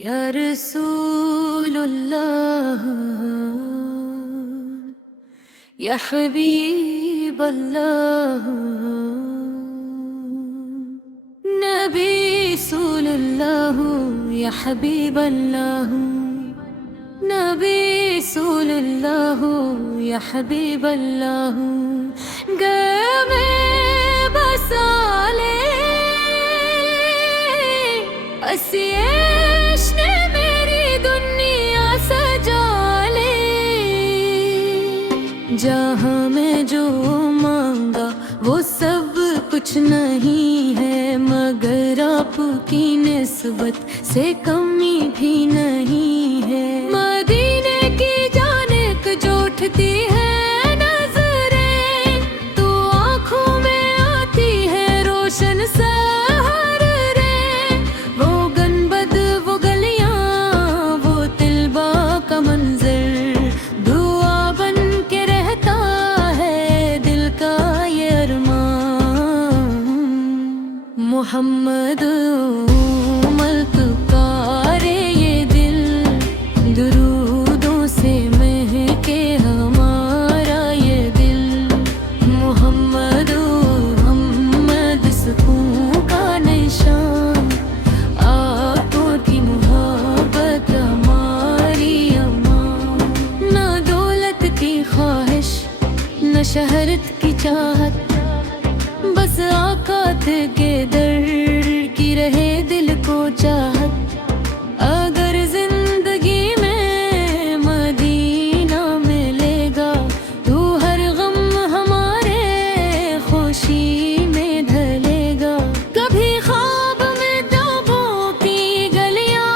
या रसूलुल्लाह या हबीब अल्लाह नबी रसूलुल्लाह या हबीब अल्लाह नबी रसूलुल्लाह या हबीब अल्लाह घर में बसा ले असियश ने मेरी दुनिया सजा ले। जहाँ मैं जो मांगा वो सब कुछ नहीं है, मगर आपकी निस्बत से कमी भी नहीं है। मदीने की जानिक जो उठती है नजरें, तो आँखों में आती है रोशन सहर रे। वो गनबद वो गलियां वो तिलबा का मंजर, दुआ बन के रहता है दिल का ये अरमान। मोहम्मद उमल पुकारे ये दिल, दुरूदों से महके हमारा ये दिल। मोहम्मद मोहम्मद सुकून का निशान, आपकी मोहब्बत हमारी अमान। ना दौलत की ख्वाहिश न शहरत की चाहत, बस आकात के दर की रहे दिल को चाहत। अगर जिंदगी में मदीना मिलेगा, तो हर गम हमारे खुशी में ढलेगा। कभी ख्वाब में ख्वाबों की गलियां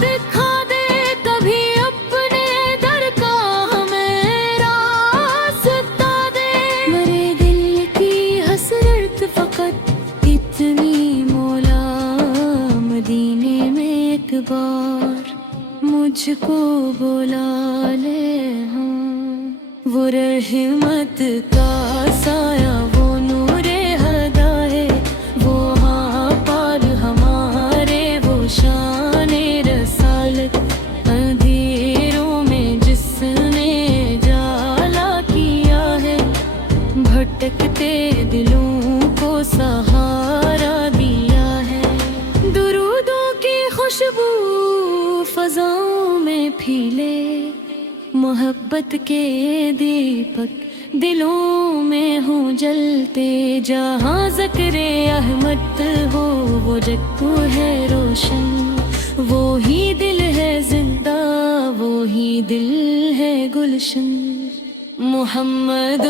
दिखा दे, कभी अपने दर का हमें रास्ता दे। मेरे दिल की हसरत फकत इतनी मौला, मदीने में एक बार मुझको बुला ले। वो रहमत का साया वो नूरे हदा है, वो हाँ पार हमारे वो शाने रसालत। अंधेरों में जिसने जाला किया है, भटकते दिलों को सहारा दिया है। दुरूदों की खुशबू फजाओं में फैले, मोहब्बत के दीपक दिलों में हो जलते। जहाँ ज़िक्रे अहमद हो वो जग है रोशन, वो ही दिल है जिंदा, वो ही दिल है गुलशन। मोहम्मद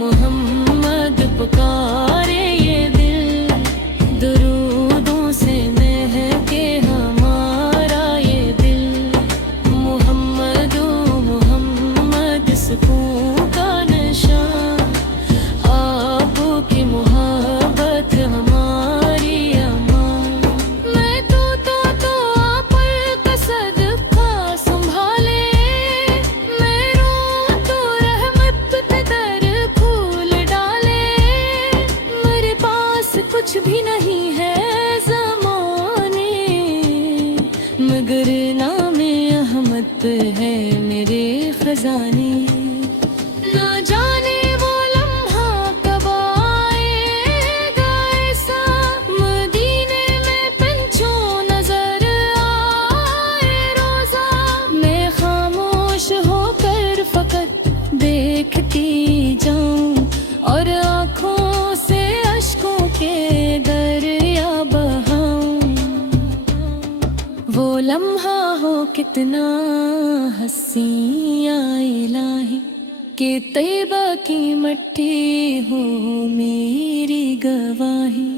मोहम्मद पुकारे ये दिल, दुरूदों से महके हमारा ये दिल। मोहम्मद मोहम्मद सुकून का निशान, आपकी मोहब्बत हमारी अमान। मैं तो आप का सदका संभाले, मैं रोऊं तो रहमत पे दर फूल डाले। मेरे पास कुछ भी नहीं है ज़माने, मगर नाम अहमद पे है मेरे खजाने। ना जाने वो लम्हा कब आएगा ऐसा, मदीने में पंछों नजर आए रोजा। मैं खामोश होकर फकत देखती जाऊं, और आँखों से अश्कों के दरिया बहाऊं। वो लम्हा हो कितना हसी या इलाही, कि तैबा की मट्टी हो मेरी गवाही।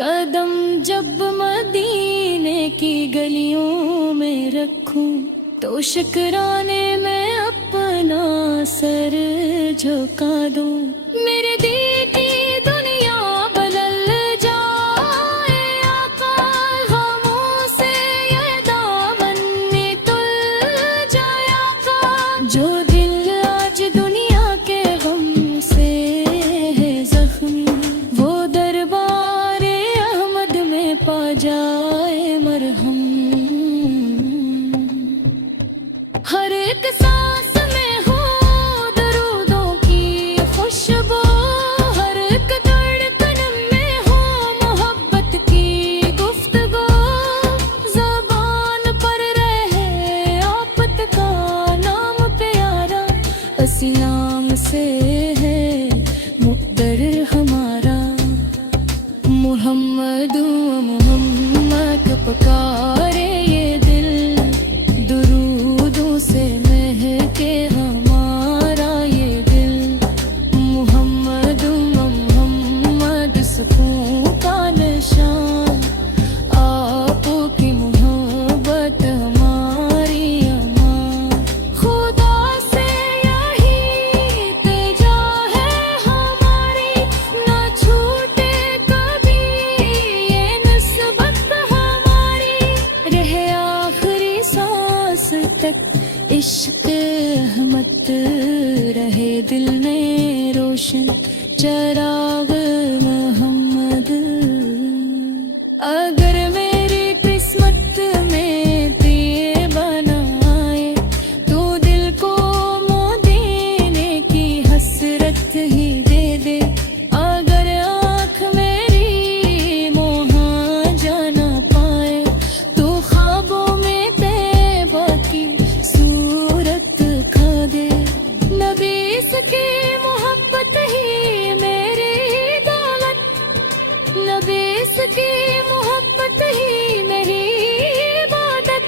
कदम जब मदीने की गलियों में रखूं, तो शुक्राने में अपना सर झुका दूं। मेरे दिल की दुनिया बदल जाए आका, गमों से ये दामन में तुल जाए आका। जो दिल आज दुनिया के गम से है जख्मी, वो दरबार अहमद में पा जाए मरहम। तक इश्क अहमद रहे दिल में रोशन चराग मोहम्मद। अगर मेरी किस्मत में ये बनाए तो दिल को मोह देने की हसरत ही दे दे। अगर आँख मेरी मोहा जाना पाए तो ख्वाबों में तैबा की सूरत खा दे। नबी इसकी मोहब्बत ही मेरी दौलत, नबी इसकी मोहब्बत ही मेरी इबादत।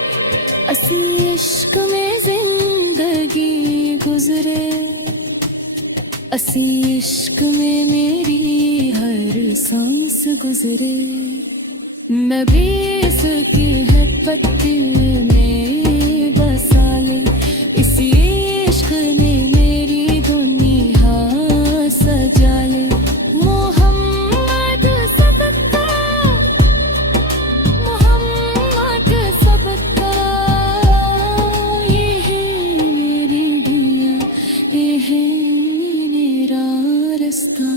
असी इश्क में जिंदगी गुजरे, असी इश्क में मेरी हर सांस गुजरे। नबी इसकी है पत्ती में बसा ले, इसी इश्क में मेरी दुनिया सजा ले। मोहम्मद सबका, मोहम्मद सबका, ये है मेरी दुनिया, ये है मेरा रास्ता।